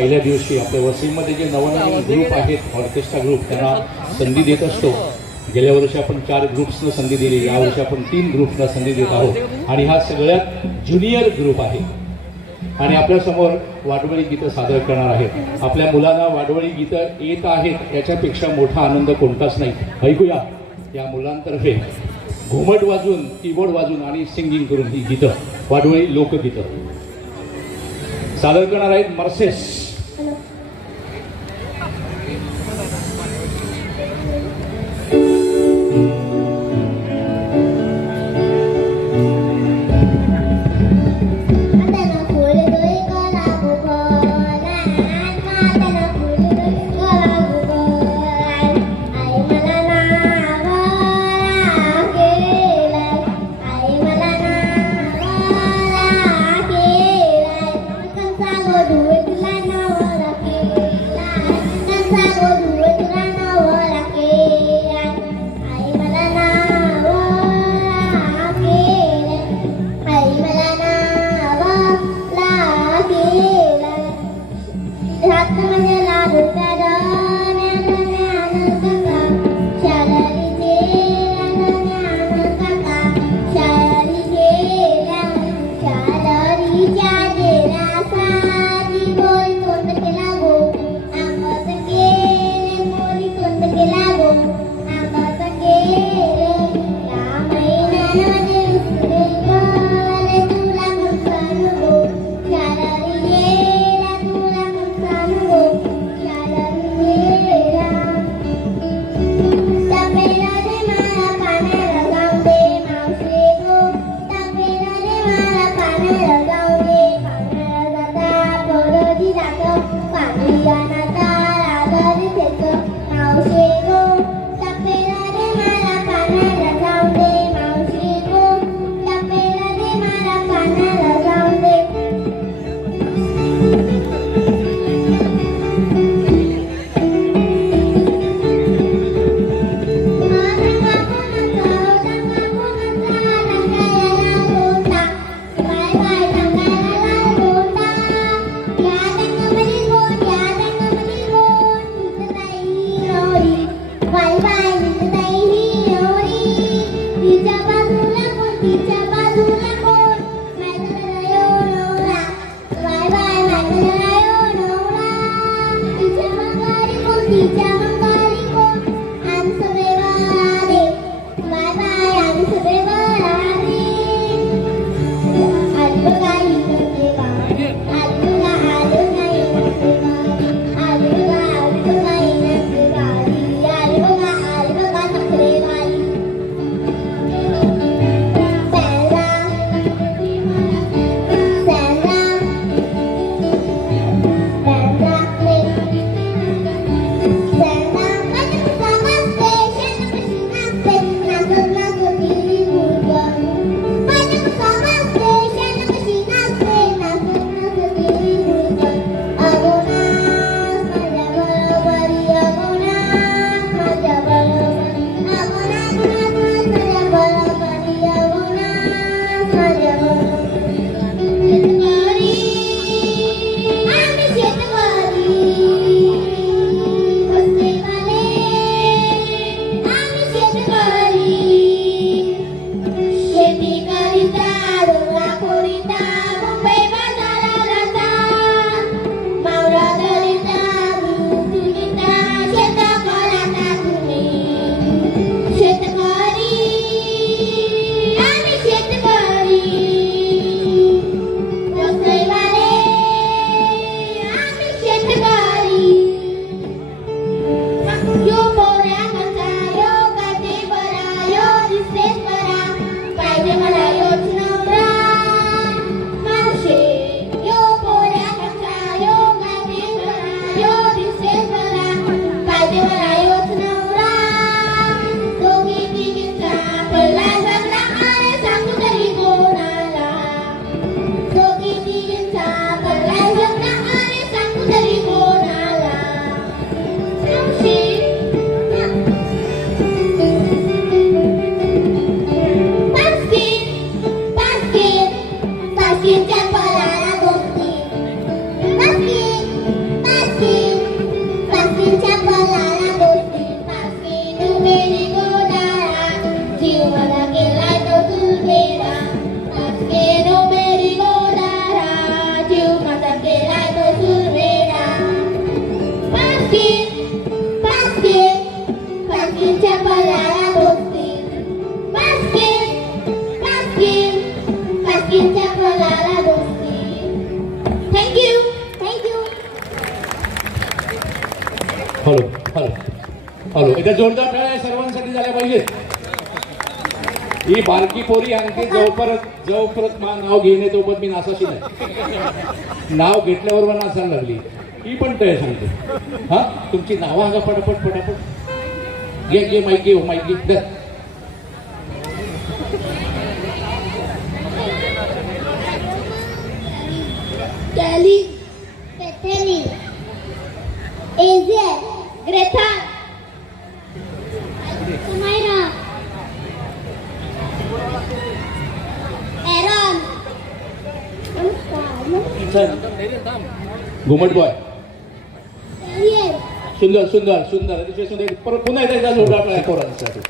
पहिल्या दिवशी आपल्या वसईमध्ये जे नवनवीन ग्रुप आहेत ऑर्केस्ट्रा ग्रुप त्यांना संधी देत असतो. गेल्या वर्षी आपण 4 ग्रुप्सना संधी दिली, यावर्षी आपण 3 ग्रुप्सना संधी देत आहोत आणि हा सगळ्यात ज्युनियर ग्रुप आहे. आणि आपल्यासमोर वाडवळी गीतं सादर करणार आहेत. आपल्या मुलांना वाडवळी गीतं येत आहेत याच्यापेक्षा मोठा आनंद कोणताच नाही. ऐकूया या मुलांतर्फे घुमट वाजून, कीबोर्ड वाजून आणि सिंगिंग करून ही गीतं, वाडवळी लोकगीतं सादर करणार आहेत मर्सेस. हॅलो हॅलो हॅलो इथे जोरदार टाळ्या सर्वांसाठी झाल्या पाहिजेत. ही बारकी पोरी आणखी जवळपर्यंत नाव घेणे तोपर्यंत मी नासाशी नाही. नाव घेतल्यावर मला नासायला लागली. ही पण तय सांगते. हा तुमची नावं अंगा पटापट पटापट घे माहिती हो माहिती दर. Kelly, Bethany, Aziel, Greta, Sumaira, Aaron, घुमट बॉय Ariel, सुंदर सुंदर सुंदर अतिशय सुंदर. परत पुन्हा एकदा जोरदार टाळ्या पोरांसाठी.